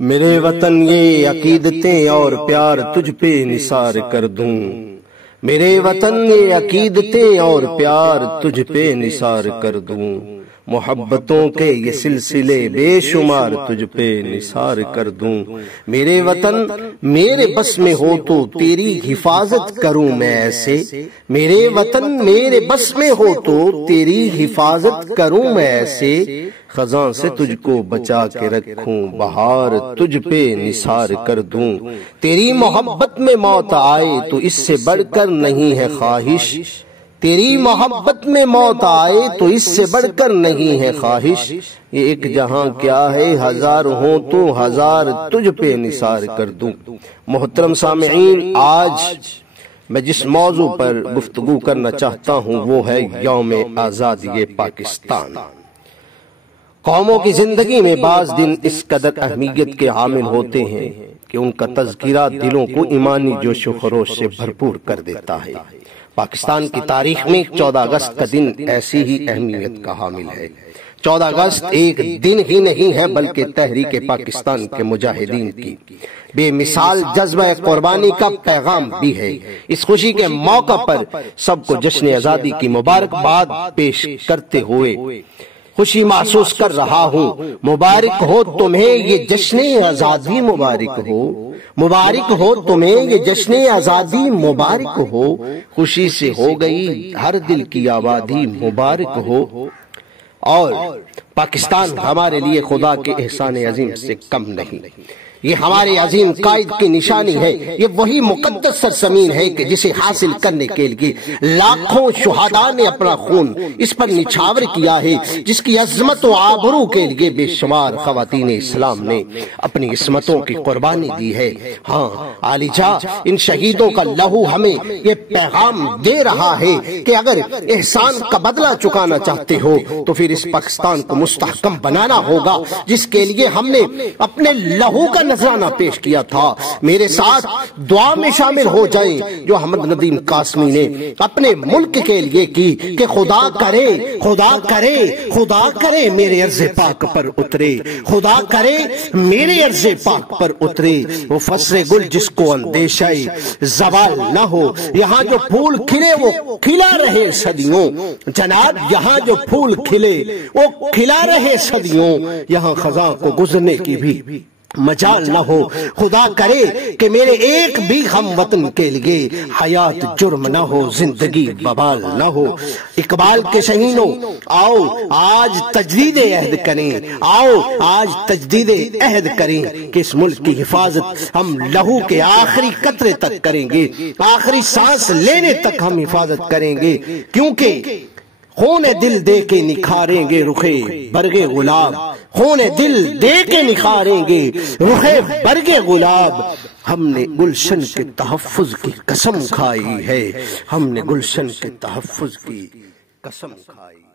میرے وطن یہ عقیدتیں اور پیار تجھ پہ نثار کر دوں، میرے وطن یہ عقیدتیں اور پیار تجھ پہ نثار کر دوں، محبتوں کے یہ سلسلے بے شمار تجھ پہ نثار کر دوں۔ میرے وطن میرے بس میں ہو تو تیری حفاظت کروں میں ایسے، میرے وطن میرے بس میں ہو تو تیری حفاظت کروں میں ایسے، خزاں سے تجھ کو بچا کے رکھوں بہار تجھ پہ نثار کر دوں۔ تیری محبت میں موت آئے تو اس سے بڑھ کر نہیں ہے خواہش، تیری محبت میں موت آئے تو اس سے بڑھ کر نہیں ہے خواہش، یہ ایک جہاں کیا ہے ہزار ہوں تو ہزار تجھ پہ نثار کر دوں۔ محترم سامعین، آج میں جس موضوع پر گفتگو کرنا چاہتا ہوں وہ ہے یوم آزادی پاکستان۔ قوموں کی زندگی میں بعض دن اس قدر اہمیت کے حامل ہوتے ہیں کہ ان کا تذکرہ دلوں کو ایمانی جوش و خروش سے بھرپور کر دیتا ہے۔ پاکستان کی تاریخ میں 14 اگست کا دن ایسی ہی اہمیت کا حامل ہے۔ 14 اگست ایک دن ہی نہیں ہے بلکہ تحریک پاکستان کے مجاہدین کی بے مثال جذبہ قربانی کا پیغام بھی ہے۔ اس خوشی کے موقع پر سب کو جشن آزادی کی مبارکباد پیش کرتے ہوئے خوشی محسوس کر رہا ہوں۔ مبارک ہو تمہیں یہ جشن آزادی، مبارک ہو، مبارک ہو تمہیں یہ جشن آزادی، مبارک ہو، خوشی سے ہو گئی ہر دل کی آبادی، مبارک ہو۔ اور پاکستان ہمارے لیے خدا کے احسان عظیم سے کم نہیں، یہ ہمارے عظیم قائد کی نشانی ہے، یہ وہی مقدس سرزمین ہے کہ جسے حاصل کرنے کے لیے لاکھوں شہداء نے اپنا خون اس پر نچھاور کیا ہے، جس کی عظمت و آبرو کے لیے بے شمار خواتین اسلام نے اپنی عصمتوں کی قربانی دی ہے۔ ہاں عالی جا، ان شہیدوں کا لہو ہمیں یہ پیغام دے رہا ہے کہ اگر احسان کا بدلہ چکانا چاہتے ہو تو پھر اس پاکستان کو مستحکم بنانا ہوگا جس کے لیے ہم نے اپنے لہو کا نذرانہ پیش کیا تھا۔ میرے ساتھ دعا میں شامل ہو جائیں جو احمد ندیم قاسمی نے اپنے ملک کے لیے کی کہ خدا کرے، خدا کرے، خدا کرے میرے عرض پاک پر اترے، خدا کرے میرے عرض پاک پر اترے وہ فصل گل جس کو اندیشہ زوال نہ ہو، یہاں جو پھول کھلے وہ کھلا رہے صدیوں، جناب یہاں جو پھول کھلے وہ کھلا رہے صدیوں، یہاں خزاں کو گزرنے کی بھی مجال نہ ہو۔ خدا کرے کہ میرے ایک بھی ہم وطن کے لیے حیات جرم نہ ہو، زندگی ببال نہ ہو۔ اقبال کے شہینوں، آؤ آج تجدید عہد کریں، آؤ آج تجدید عہد کریں کہ اس ملک کی حفاظت ہم لہو کے آخری قطرے تک کریں گے، آخری سانس لینے تک ہم حفاظت کریں گے، کیونکہ خون دل دے کے نکھاریں گے رخے برگے گلاب، خون دل دے کے نکھاریں گے رخے برگے گلاب۔ ہم نے گلشن کے تحفظ کی قسم کھائی ہے، ہم نے گلشن کے تحفظ کی قسم کھائی۔